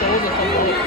Let's go,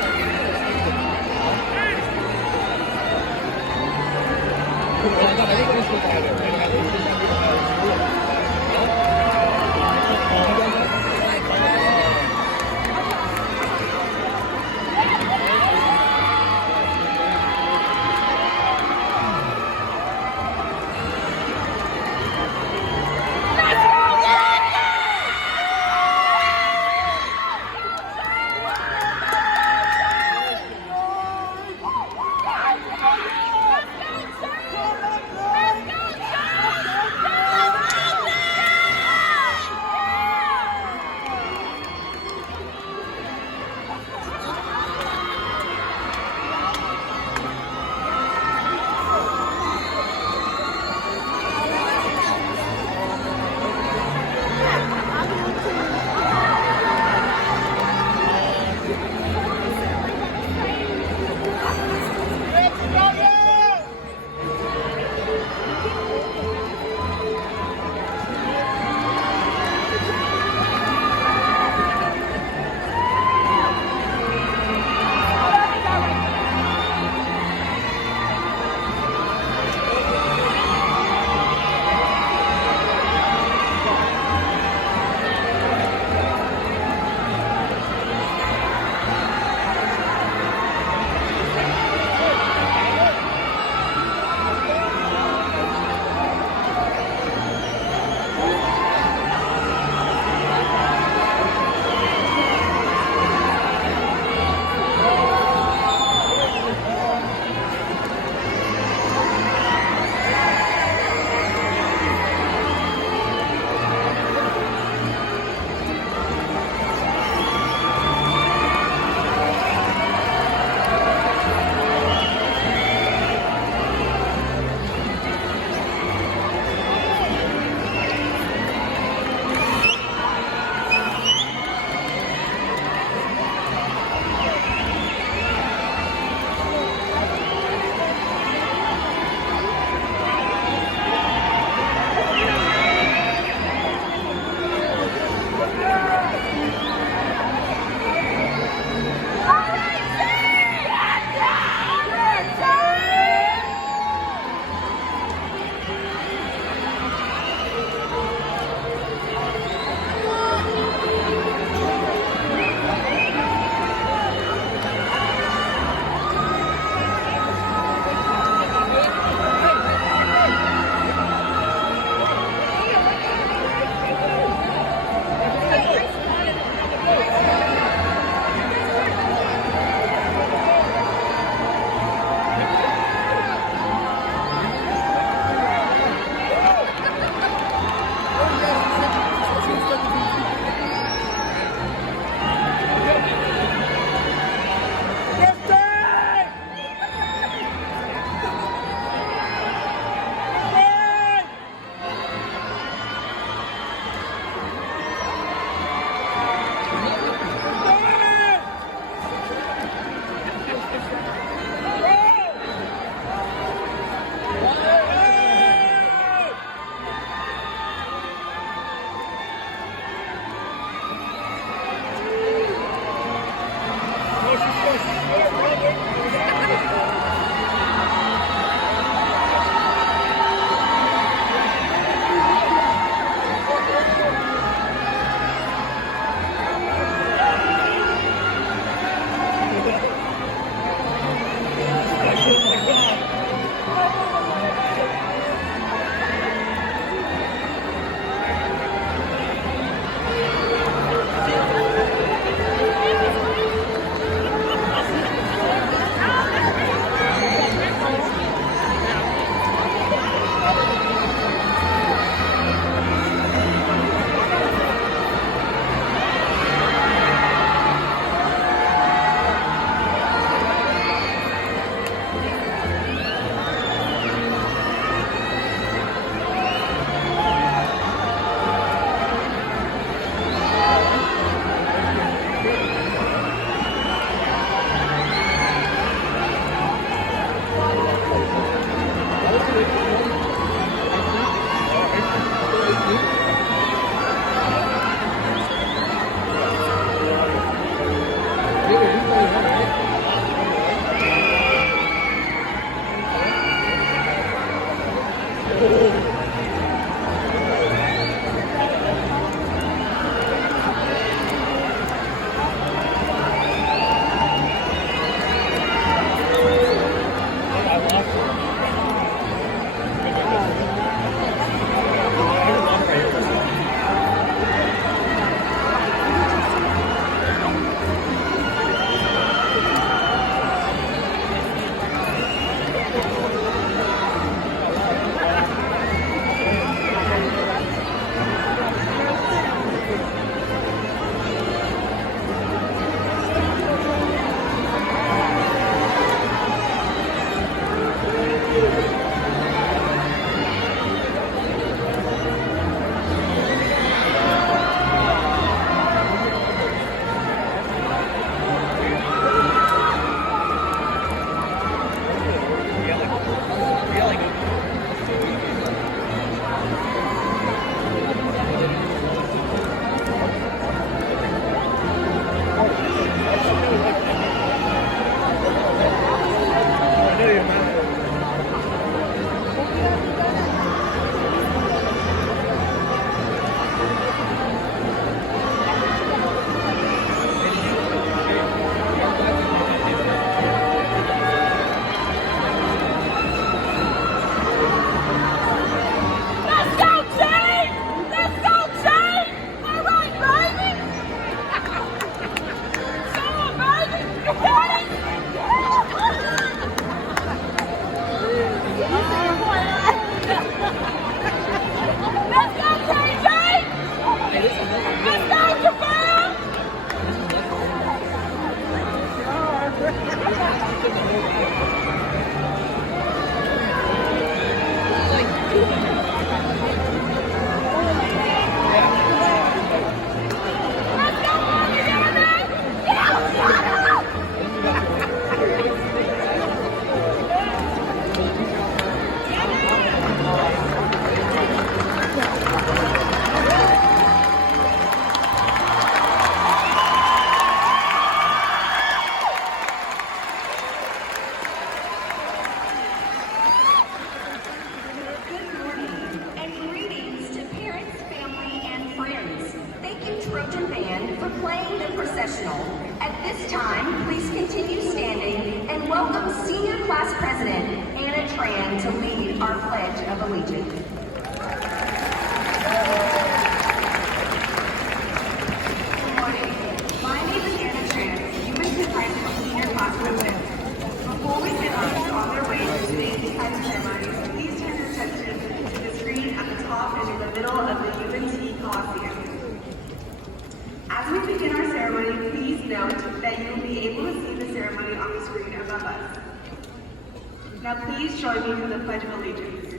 Now please join me for the Pledge of Allegiance.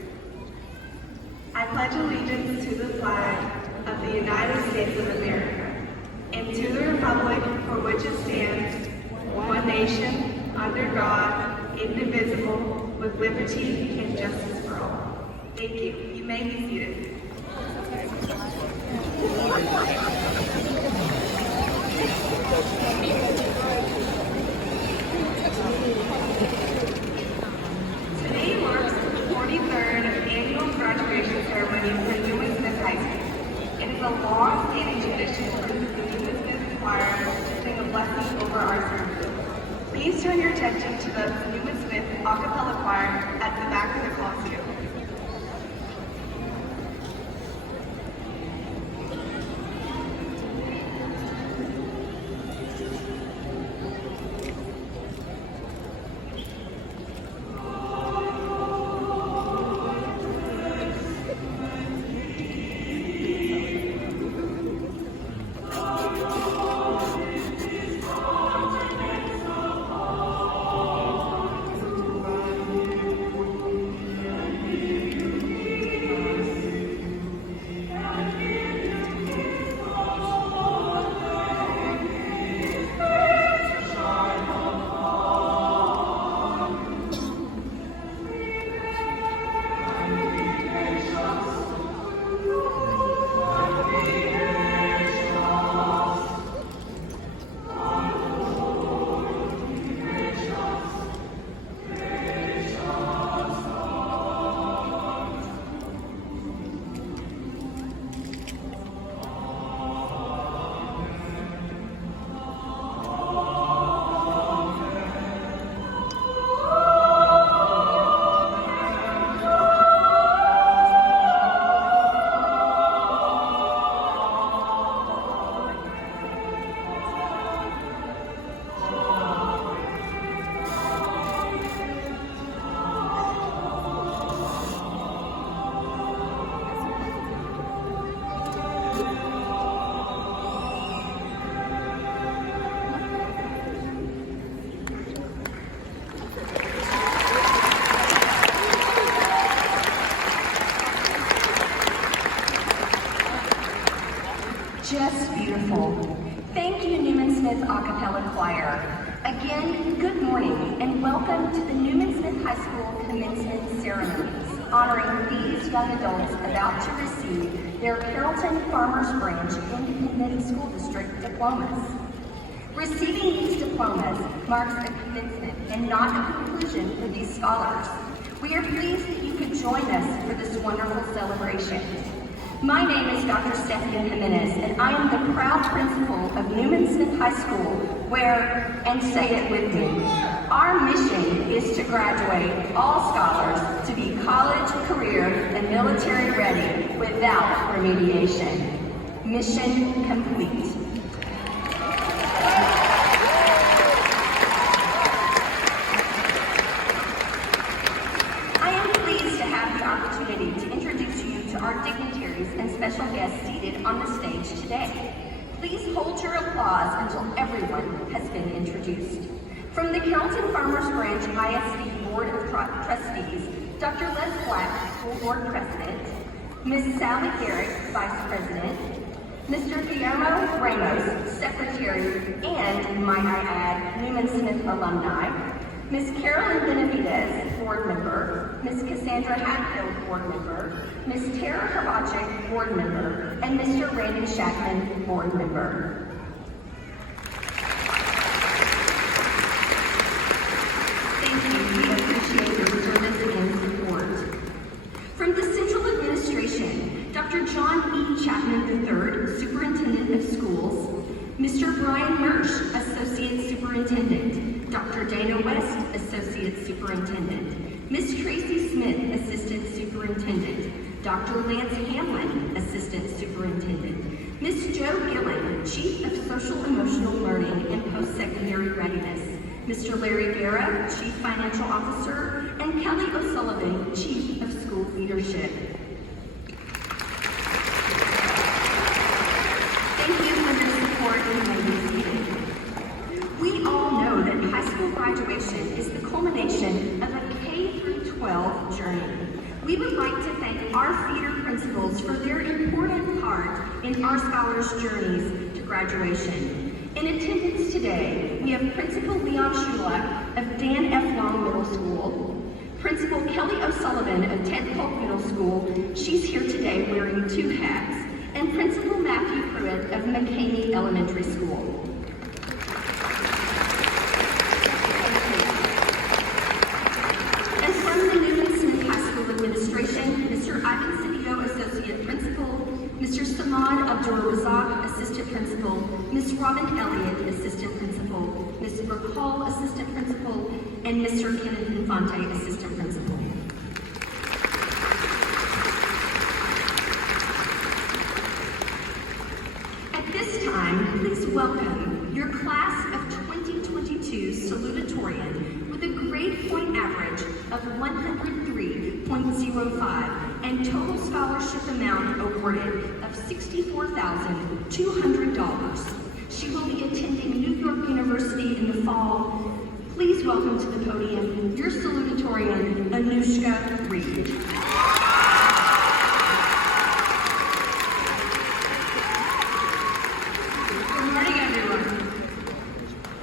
I pledge allegiance to the flag of the United States of America and to the republic for which it stands, one nation, under God, indivisible, with liberty and justice for all. Thank you. You may be seated. Today marks the 43rd annual graduation ceremony for Nguyen Smith High School. It is a long-standing tradition for the Nguyen Smith Choir to sing a blessing over our ceremony. Please turn your attention to the Nguyen Smith a cappella choir at the back of the Coliseum. Just beautiful. Thank you, Nguyen Smith a cappella choir. Again, good morning and welcome to the Nguyen Smith High School commencement ceremonies, honoring these young adults about to receive their Carrollton Farmers Branch Independent School District diplomas. Receiving these diplomas marks a commencement and not a conclusion for these scholars. We are pleased that you could join us for this wonderful celebration. My name is Dr. Stephanie Jimenez, and I am the proud principal of Nguyen Smith High School, where, and say it with me, our mission is to graduate all scholars to be college, career, and military ready without remediation. Mission complete. I am pleased to have the opportunity to introduce you to our dignitaries and special guests seated on the stage today. Please hold your applause until everyone has been introduced. From From the Carrollton Farmers Branch ISD Board of Trustees, Dr. Les Black, School Board President, Ms. Sally Garrett, Vice President, Mr. Guillermo Ramos, Secretary, and, might I add, Newman Smith alumni, Ms. Carolyn Benavidez, Board Member, Ms. Cassandra Hatfield, Board Member, Ms. Tara Hrabacek, Board Member, and Mr. Randy Shackman, Board Member. Thank you. We appreciate your service and support. From the Central Administration, Dr. John E. Chapman III, Superintendent of Schools, Mr. Brian Mersch, Associate Superintendent, Dr. Dana West, Associate Superintendent, Ms. Tracy Smith, Assistant Superintendent, Dr. Lance Hamlin, Assistant Superintendent, Ms. Jo Gillen, Chief of Social Emotional Learning and Post-Secondary Readiness, Mr. Larry Guerra, Chief Financial Officer, and Kelly O'Sullivan, Chief of School Leadership. Thank you for your support and may be seated. We all know that high school graduation is the culmination of a K-12 journey. We would like to thank our feeder principals for their important part in our scholars' journeys to graduation. In attendance today, we have Principal Leon Shulak of Dan F. Long Middle School, Principal Kelly O'Sullivan of Ted Polk Middle School, she's here today wearing 2 hats, and Principal Matthew Pruitt of McCamey Elementary School. And from the Newman Smith High School Administration, Mr. Ivan Cedillo, Associate Principal, Mr. Samad Abdul-Razak, Assistant Principal, Ms. Robin Elliott, Assistant Principal, Ms. Brooke Hall, Assistant Principal, and Mr. Kenneth Infante, Assistant Principal. At this time, please welcome your class of 2022 salutatorian with a grade point average of 103.05 and total scholarship amount awarded of $64,200. She will be attending New York University in the fall. Please welcome to the podium your salutatorian, Anushka Reed. Good morning, everyone.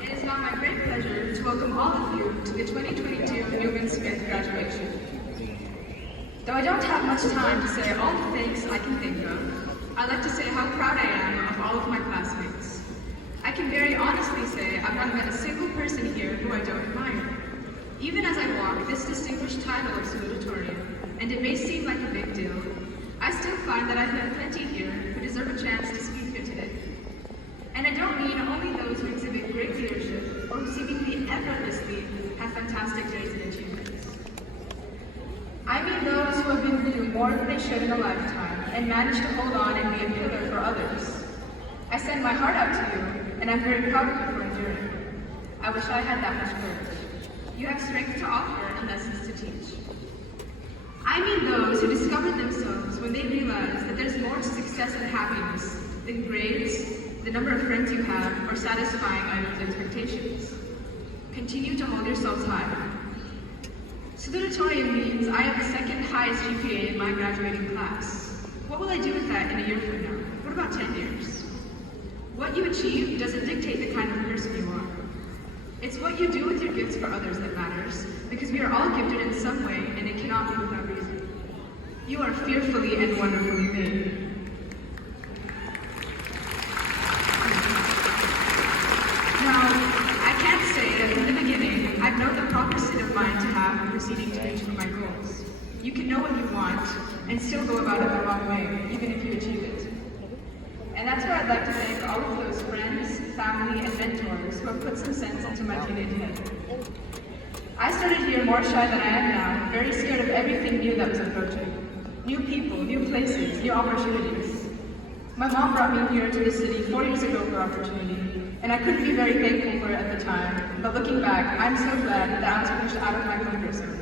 It is now my great pleasure to welcome all of you to the 2022 Newman Smith graduation. Though I don't have much time to say all the things I can think of, I'd like to say how proud I am of all of my classmates. I can very honestly say I've not met a single person here who I don't admire. Even as I walk this distinguished title of salutatorian, and it may seem like a big deal, I still find that I've met plenty here who deserve a chance to speak here today. And I don't mean only those who exhibit great leadership or who seemingly effortlessly have fantastic days and achievements. I mean those who have been through more than they should in a lifetime and managed to hold on and be a pillar for others. I send my heart out to you, and I'm very proud of you for enduring. I wish I had that much courage. You have strength to offer and lessons to teach. I mean those who discovered themselves when they realized that there's more to success and happiness than grades, the number of friends you have, or satisfying others' expectations. Continue to hold yourselves high. Salutatorian means I have the second highest GPA in my graduating class. What will I do with that in a year from now? What about 10 years? What you achieve doesn't dictate the kind of person you are. It's what you do with your gifts for others that matters, because we are all gifted in some way, and it cannot be without reason. You are fearfully and wonderfully made. Now, I can't say that from the beginning, I've known the proper state of mind to have when proceeding to reach for my goals. You can know what you want, and still go about it the wrong way, even if you achieve it. And that's where I'd like to thank all of those friends, family, and mentors who have put some sense into my teenage head. I started here more shy than I am now, very scared of everything new that was approaching. New people, new places, new opportunities. My mom brought me here to the city 4 years ago for opportunity, and I couldn't be very thankful for it at the time, but looking back, I'm so glad that I was pushed out of my comfort zone.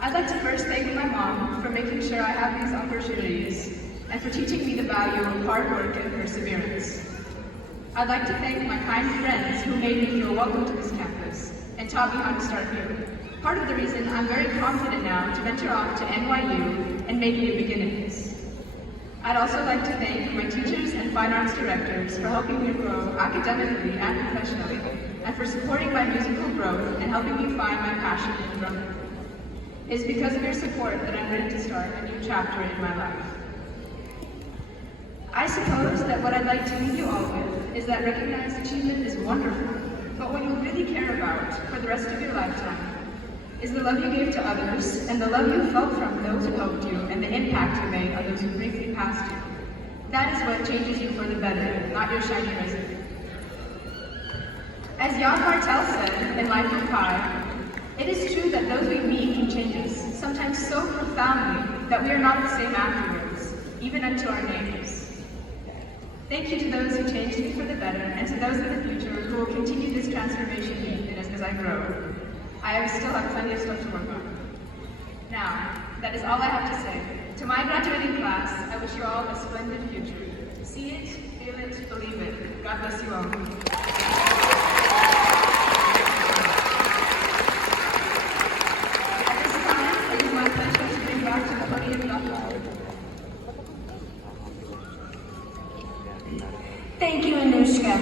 I'd like to first thank my mom for making sure I have these opportunities, and for teaching me the value of hard work and perseverance. I'd like to thank my kind friends who made me feel welcome to this campus. and taught me how to start here. Part of the reason I'm very confident now to venture off to NYU and make new beginnings. I'd also like to thank my teachers and fine arts directors for helping me grow academically and professionally, and for supporting my musical growth and helping me find my passion in drumming. It's because of your support that I'm ready to start a new chapter in my life. I suppose that what I'd like to leave you all with is that recognized achievement is wonderful, but what you'll really care about for the rest of your lifetime is the love you gave to others and the love you felt from those who helped you and the impact you made on those who briefly passed you. That is what changes you for the better, not your shiny resume. As Jan Martel said in Life of Pi, it is true that those we meet can change us, sometimes so profoundly that we are not the same afterwards, even unto our names. Thank you to those who changed me for the better, and to those in the future who will continue this transformation in me as I grow. I still have plenty of stuff to work on. Now, that is all I have to say. To my graduating class, I wish you all a splendid future. See it, feel it, believe it. God bless you all. At this time, it is my pleasure to bring back to the podium Dr. Thank you, Anushka.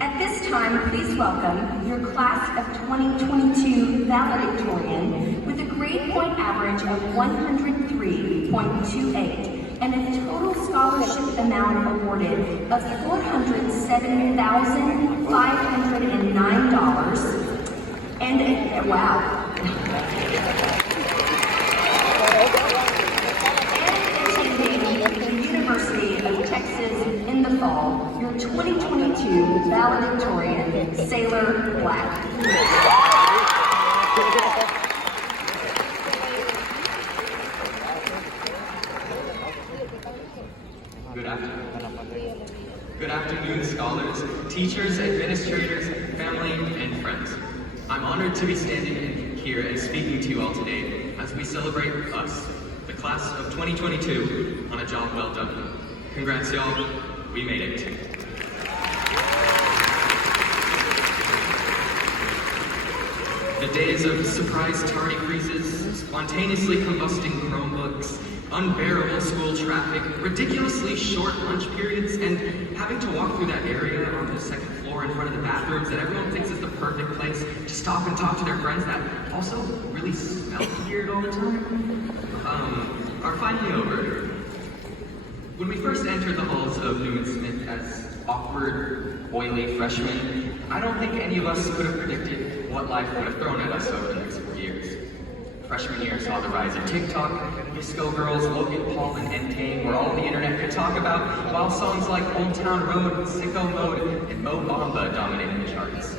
At this time, please welcome your class of 2022 valedictorian with a grade point average of 103.28 and a total scholarship amount awarded of $407,509 and wow. University of Texas in the fall, your 2022 valedictorian, Sailor Black. Good afternoon, scholars, teachers, administrators, family, and friends. I'm honored to be standing here and speaking to you all today as we celebrate us, the class of 2022, on a job well done. Congrats, y'all. We made it. The days of surprise tardy freezes, spontaneously combusting Chromebooks, unbearable school traffic, ridiculously short lunch periods, and having to walk through that area on the second floor in front of the bathrooms that everyone thinks is the perfect place to stop and talk to their friends that also really smell weird all the time, are finally over. When we first entered the halls of Nguyen Smith as awkward, oily freshmen, I don't think any of us could have predicted what life would have thrown at us over the next 4 years. Freshman year saw the rise of TikTok, disco girls, Logan Paul, and Entang were all the internet could talk about, while songs like Old Town Road, Sicko Mode, and Mo Bamba dominated the charts.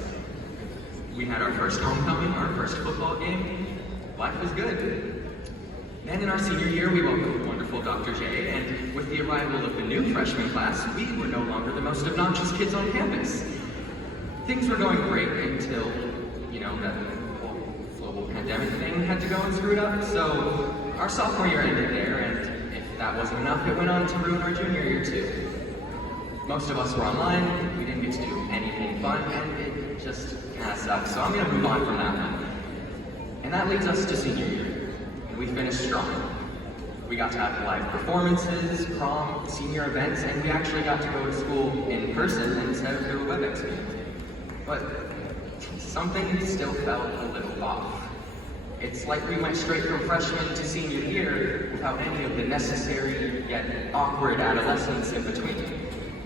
We had our first homecoming, our first football game. Life was good. Then in our senior year, we welcomed wonderful Dr. J, and with the arrival of the new freshman class, we were no longer the most obnoxious kids on campus. Things were going great until, that whole global pandemic thing had to go and screw it up. So our sophomore year ended there, and if that wasn't enough, it went on to ruin our junior year too. Most of us were online, we didn't get to do anything fun, and it just kind of sucked. So I'm gonna move on from that one. And that leads us to senior year. We finished strong. We got to have live performances, prom, senior events, and we actually got to go to school in person instead of through a WebEx meeting. But something still felt a little off. It's like we went straight from freshman to senior year without any of the necessary yet awkward adolescence in between.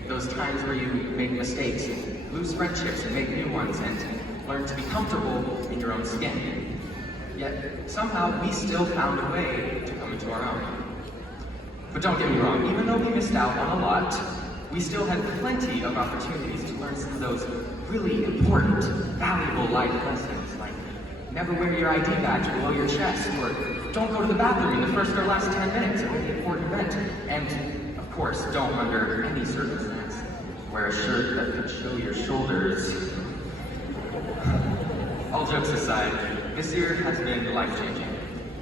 Those times where you make mistakes, and lose friendships, and make new ones, and learn to be comfortable in your own skin. Yet, somehow, we still found a way to come into our own. But don't get me wrong, even though we missed out on a lot, we still had plenty of opportunities to learn some of those really important, valuable life lessons, like never wear your ID badge below your chest, or don't go to the bathroom in the first or last 10 minutes of any important event, and, of course, don't, under any circumstance, wear a shirt that could show your shoulders. All jokes aside, this year has been life-changing.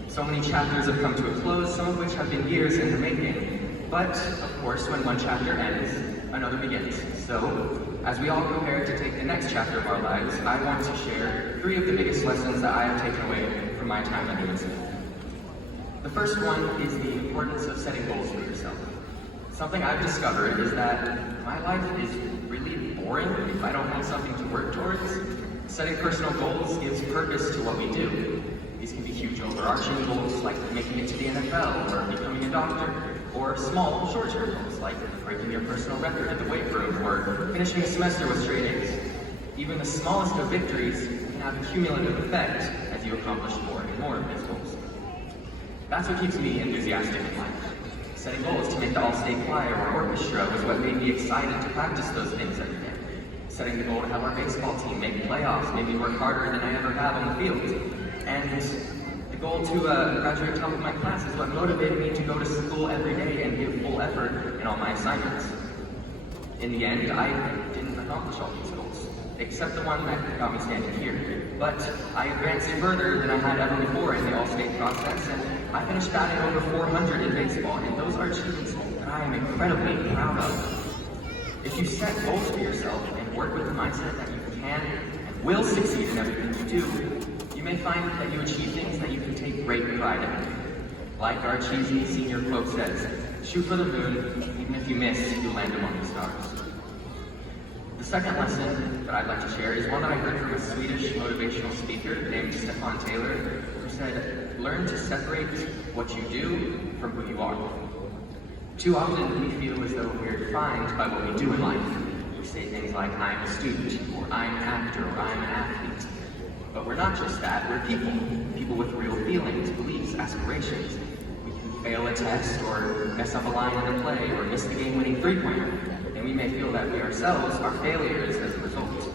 So many chapters have come to a close, some of which have been years in the making. But, of course, when one chapter ends, another begins. So, as we all prepare to take the next chapter of our lives, I want to share 3 of the biggest lessons that I have taken away from my time at Nguyen Smith. The first one is the importance of setting goals for yourself. Something I've discovered is that my life is really boring if I don't have something to work towards. Setting personal goals gives purpose to what we do. These can be huge overarching goals like making it to the NFL or becoming a doctor, or small short-term goals like breaking your personal record in the weight room or finishing a semester with straight A's. Even the smallest of victories can have a cumulative effect as you accomplish more and more of these goals. That's what keeps me enthusiastic in life. Setting goals to make the all-state choir or orchestra was what made me excited to practice those things every day. Setting the goal to have our baseball team make playoffs made me work harder than I ever have on the field. And the goal to graduate top of my class is what motivated me to go to school every day and give full effort in all my assignments. In the end, I didn't accomplish all these goals, except the one that got me standing here. But I advanced further than I had ever before in the all-state process, and I finished batting over 400 in baseball, and those are achievements that I am incredibly proud of. If you set goals for yourself and work with the mindset that you can and will succeed in everything you do, you may find that you achieve things that you can take great pride in. Like our cheesy senior quote says, shoot for the moon, even if you miss, you'll land among the stars. The second lesson that I'd like to share is one that I heard from a Swedish motivational speaker named Stefan Taylor, who said, learn to separate what you do from who you are. Too often we feel as though we're defined by what we do in life. We say things like, I'm a student, or I'm an actor, or I'm an athlete. But we're not just that, we're people with real feelings, beliefs, aspirations. We can fail a test, or mess up a line in a play, or miss the game-winning three-pointer, and we may feel that we ourselves are failures as a result.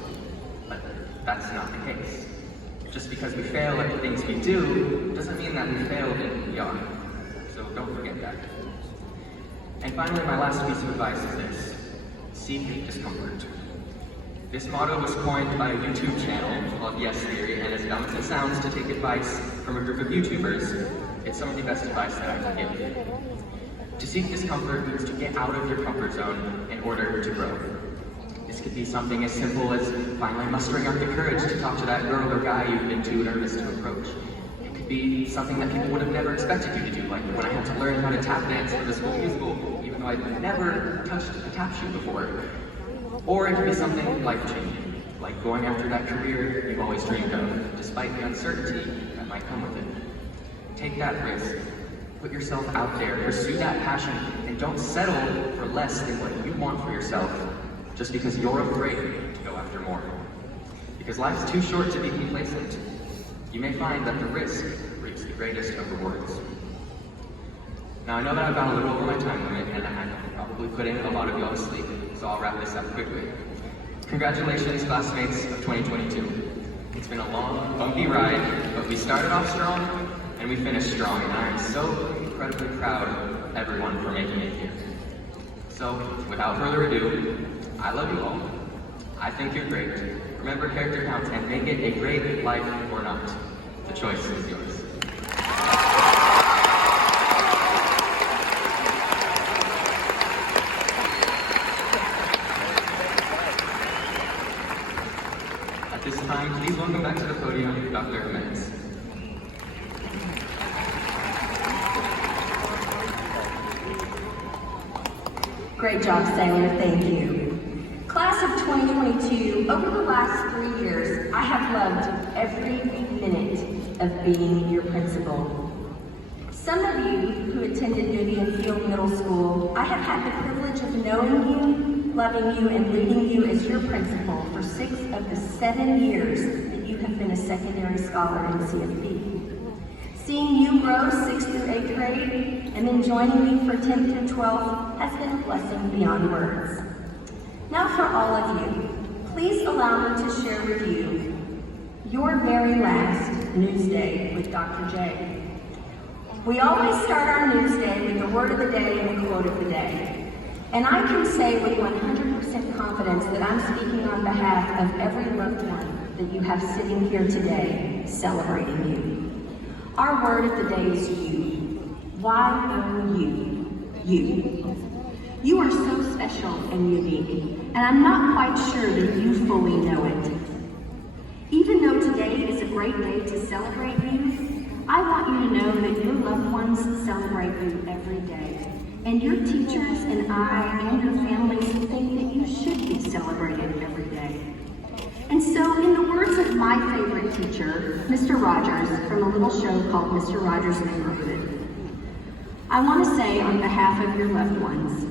But that's not the case. Just because we fail at the things we do, doesn't mean that we failed in who we are. So don't forget that. And finally, my last piece of advice is this: seek discomfort. This motto was coined by a YouTube channel called Yes Theory, and as dumb as it sounds to take advice from a group of YouTubers, it's some of the best advice that I can give. To seek discomfort means to get out of your comfort zone in order to grow. This could be something as simple as finally mustering up the courage to talk to that girl or guy you've been too nervous to approach. It could be something that people would have never expected you to do, like when I had to learn how to tap dance for the school musical, even though I'd never touched a tap shoe before. Or it could be something life-changing, like going after that career you've always dreamed of, despite the uncertainty that might come with it. Take that risk. Put yourself out there, pursue that passion, and don't settle for less than what you want for yourself just because you're afraid to go after more. Because life's too short to be complacent. You may find that the risk reaps the greatest of rewards. Now I know that I've gone a little over my time limit, and I'm probably putting a lot of y'all to sleep, so I'll wrap this up quickly. Congratulations, classmates of 2022. It's been a long, bumpy ride, but we started off strong, and we finished strong, and I am so incredibly proud of everyone for making it here. So, without further ado, I love you all. I think you're great. Remember, character counts, and make it a great life or not. The choice is yours. At this time, please welcome back to the podium, Dr. Nguyen. Great job, Sailor. Thank you. Class of 2022, over the last 3 years, I have loved every minute of being your principal. Some of you who attended Nguyen Field Middle School, I have had the privilege of knowing you, loving you, and leading you as your principal for 6 of the 7 years that you have been a secondary scholar in CFP. Seeing you grow 6th through 8th grade, and then joining me for 10th through 12th has been a blessing beyond words. Now for all of you, please allow me to share with you your very last News Day with Dr. J. We always start our News Day with the word of the day and the quote of the day. And I can say with 100% confidence that I'm speaking on behalf of every loved one that you have sitting here today celebrating you. Our word of the day is you. Y-O-U. You. You are so special and unique. and I'm not quite sure that you fully know it. Even though today is a great day to celebrate you, I want you to know that your loved ones celebrate you every day. And your teachers and I and your families think that you should be celebrated every day. And so, in the words of my favorite teacher, Mr. Rogers, from a little show called Mr. Rogers' Neighborhood, I want to say on behalf of your loved ones,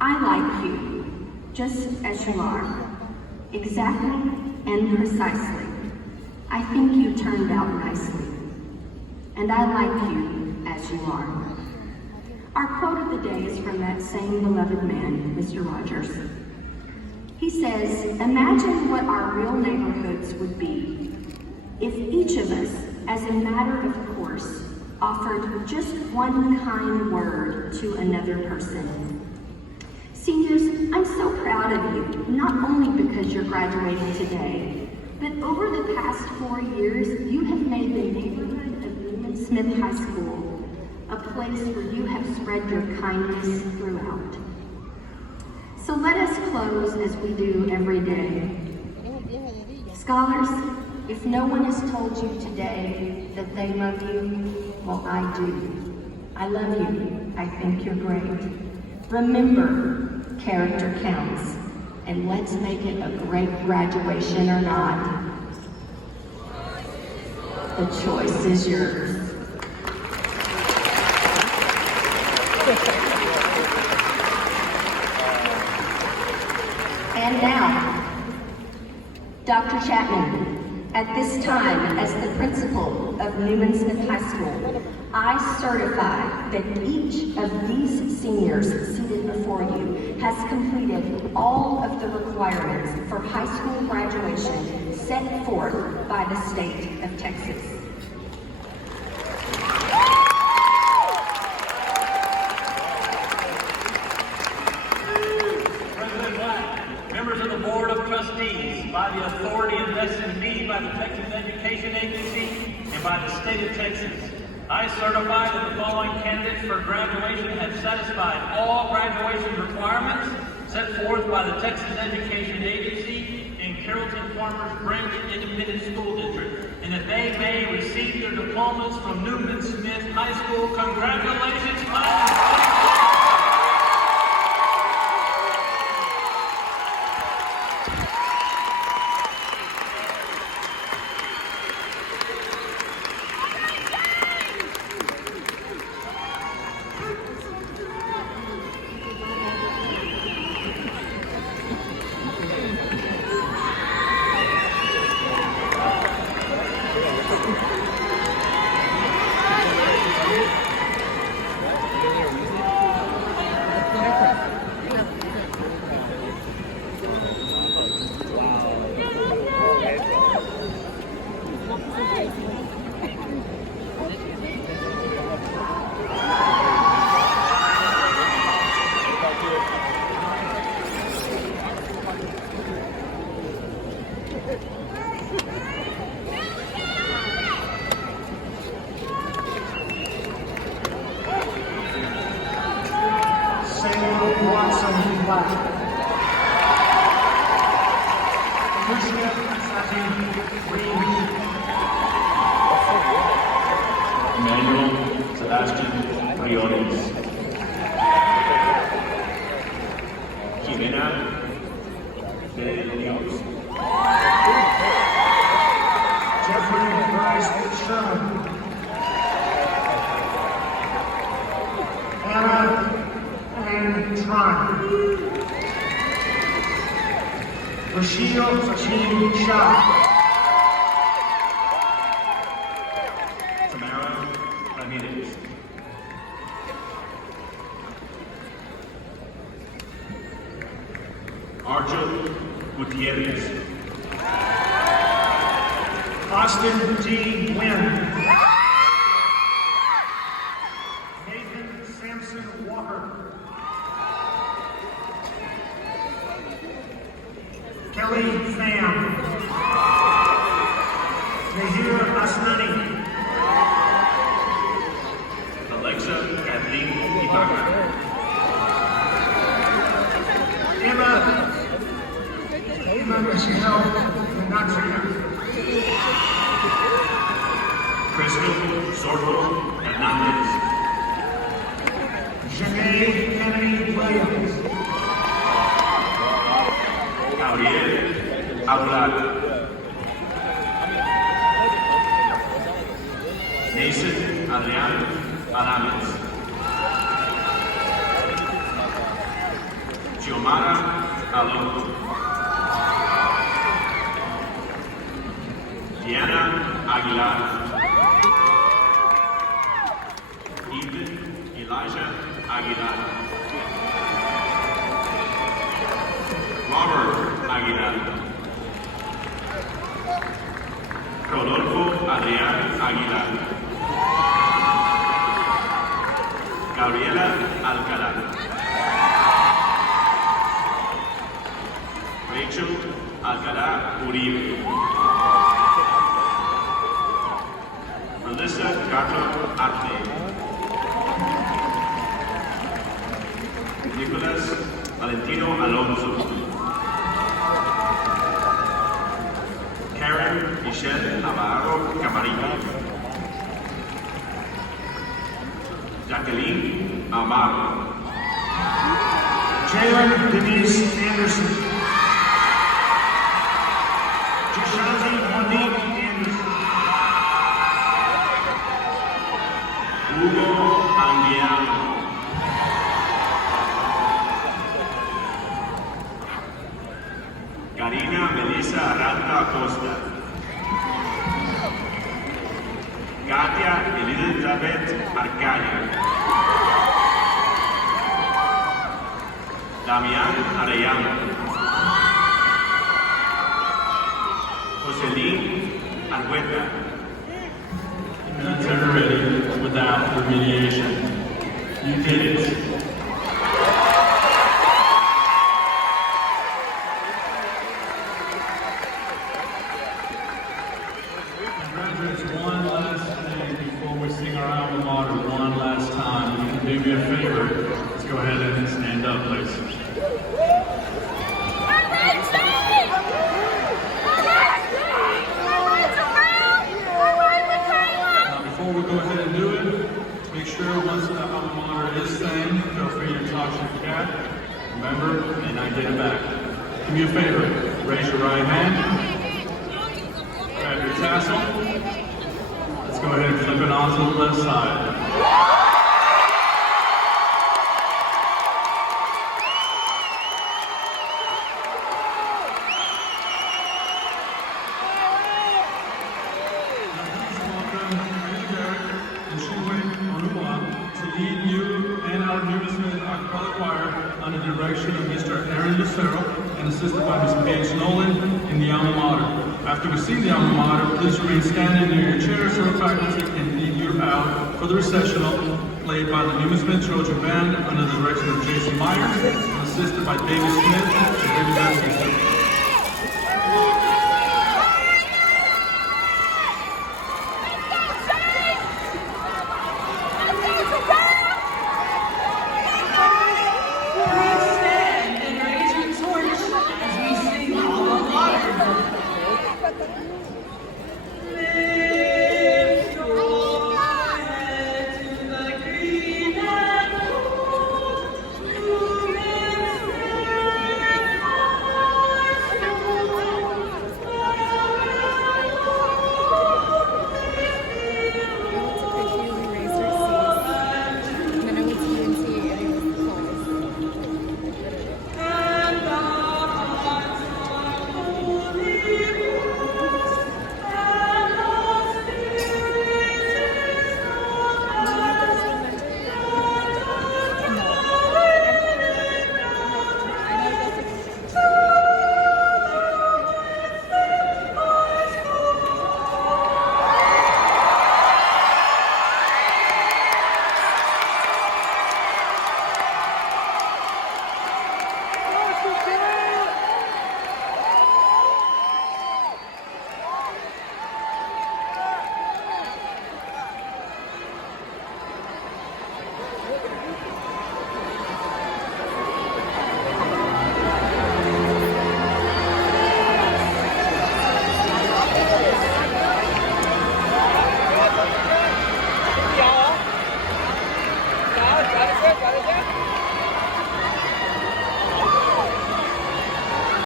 I like you, just as you are, exactly and precisely. I think you turned out nicely, and I like you as you are. Our quote of the day is from that same beloved man, Mr. Rogers. He says, imagine what our real neighborhoods would be if each of us, as a matter of course, offered just one kind word to another person. Seniors, I'm so proud of you, not only because you're graduating today, but over the past 4 years, you have made the neighborhood of Nguyen Smith High School a place where you have spread your kindness throughout. So let us close as we do every day. Scholars, if no one has told you today that they love you, well, I do. I love you. I think you're great. Remember, character counts, and let's make it a great graduation or not. The choice is yours. And now, Dr. Chapman, at this time, as the principal of Nguyen Smith High School, I certify that each of these seniors seated before you has completed all of the requirements for high school graduation set forth by the state of Texas. Members of the Board of Trustees, by the authority invested in me by the Texas Education Agency and by the state of Texas, I certify that the following candidates for graduation have satisfied all graduation requirements set forth by the Texas Education Agency in Carrollton Farmers Branch Independent School District, and that they may receive their diplomas from Nguyen Smith High School. Congratulations, class! Emmanuel Sebastian Briones. Jimena de Dios. Jeffrey Bryce Sherman. Anna Ann Tron. Rashio Sachin Shah. Tamara Ramirez. Arjun Gutierrez. Austin T. Nguyen. Nathan Sampson Walker. Kelly Pham. Nazir Asnani. Alexa Kathleen Ibarra. Emma Hernandez. Janae Kennedy Williams. Gabriel Aguilar. Nathan Adrián Adames. Xiomara Alonso. Diana Aguilar. Ethan Elijah Aguilar. Robert Aguilar. Rodolfo Adrián Aguilar. Gabriela Alcalá. Rachel Alcalá Uribe. Melissa Carlo Arte. Nicolas Valentino Alonso. Karen Michelle Navarro Camarino. Jacqueline Amaro. Jalen Denise Anderson. Jashazi Monique Anderson. Hugo Anguiano. Karina Melissa Aranta Acosta. Katia Elizabeth Arcaña. Damián Arellano. Jocelyn Argueta. Minutes are ready without remediation. You did it. Graduates, one last thing before we sing our alma mater one last time. You can do me a favor. Let's go ahead and stand up, please. Before we go ahead and do it, make sure once the alma mater is sang, feel free to toss your cap. Remember, and I get it back. Do me a favor, raise your right hand, grab your tassel. Let's go ahead and flip it onto the left side. To lead you and our Nguyen Smith a cappella choir under the direction of Mr. Aaron Lucero and assisted by Ms. Paige Nolan in the alma mater. After we sing the alma mater, please remain standing near your chair so the faculty can lead you out for the recessional played by the Nguyen Smith Children's Band under the direction of Jason Myers and assisted by David Smith and David Baptiste.